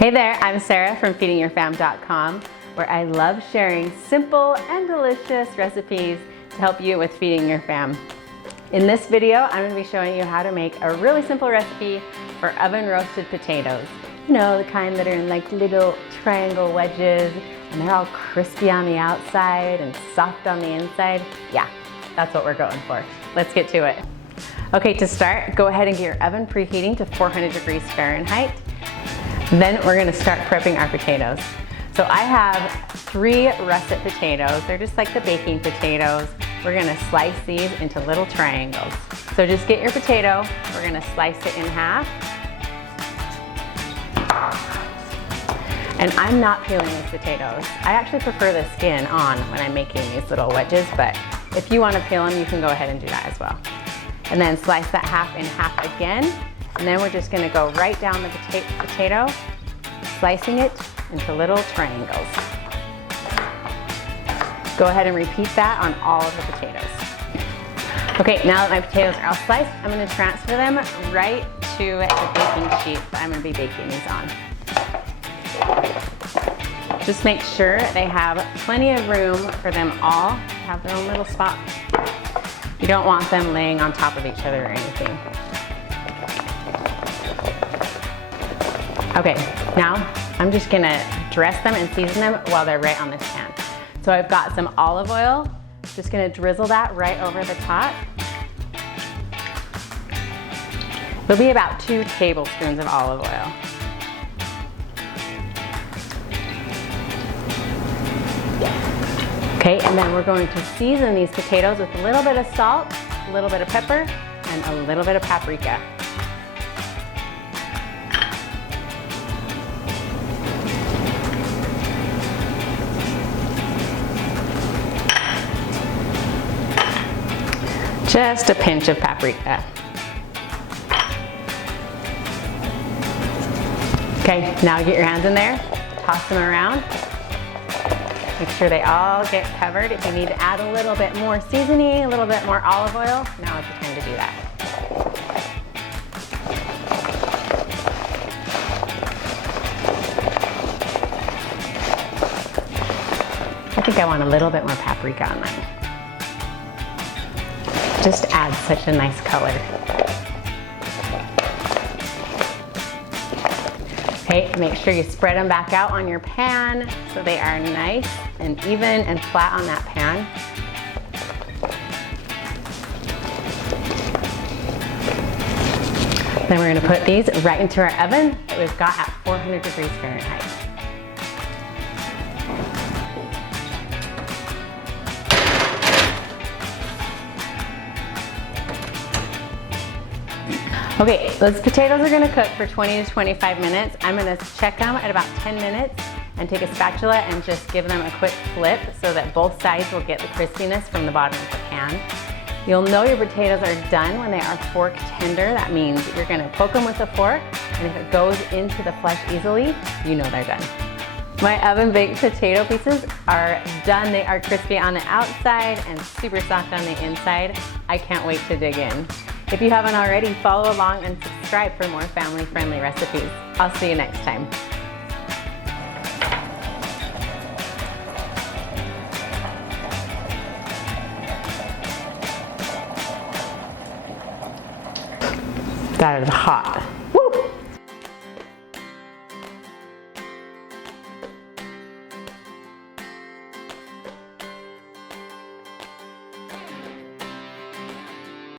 Hey there, I'm Sarah from feedingyourfam.com, where I love sharing simple and delicious recipes to help you with feeding your fam. In this video, I'm going to be showing you how to make a really simple recipe for oven roasted potatoes. You know, the kind that are in like little triangle wedges and they're all crispy on the outside and soft on the inside. Yeah, that's what we're going for. Let's get to it. Okay, to start, go ahead and get your oven preheating to 400 degrees Fahrenheit. Then we're gonna start prepping our potatoes. So I have 3 russet potatoes. They're just like the baking potatoes. We're gonna slice these into little triangles. So just get your potato, we're gonna slice it in half. And I'm not peeling these potatoes. I actually prefer the skin on when I'm making these little wedges, but if you wanna peel them, you can go ahead and do that as well. And then slice that half in half again. And then we're just gonna go right down the potato, slicing it into little triangles. Go ahead and repeat that on all of the potatoes. Okay, now that my potatoes are all sliced, I'm gonna transfer them right to the baking sheet that I'm gonna be baking these on. Just make sure they have plenty of room for them all to have their own little spot. You don't want them laying on top of each other or anything. Okay, now I'm just gonna dress them and season them while they're right on this pan. So I've got some olive oil, just gonna drizzle that right over the top. It'll be about 2 tablespoons of olive oil. Okay, and then we're going to season these potatoes with a little bit of salt, a little bit of pepper, and a little bit of paprika. Just a pinch of paprika. Okay, now get your hands in there, toss them around. Make sure they all get covered. If you need to add a little bit more seasoning, a little bit more olive oil, now is the time to do that. I think I want a little bit more paprika on mine. Just adds such a nice color. Okay, make sure you spread them back out on your pan so they are nice and even and flat on that pan. Then we're gonna put these right into our oven that we've got at 400 degrees Fahrenheit. Okay, those potatoes are gonna cook for 20 to 25 minutes. I'm gonna check them at about 10 minutes and take a spatula and just give them a quick flip so that both sides will get the crispiness from the bottom of the pan. You'll know your potatoes are done when they are fork tender. That means you're gonna poke them with a fork, and if it goes into the flesh easily, you know they're done. My oven baked potato pieces are done. They are crispy on the outside and super soft on the inside. I can't wait to dig in. If you haven't already, follow along and subscribe for more family-friendly recipes. I'll see you next time. That is hot.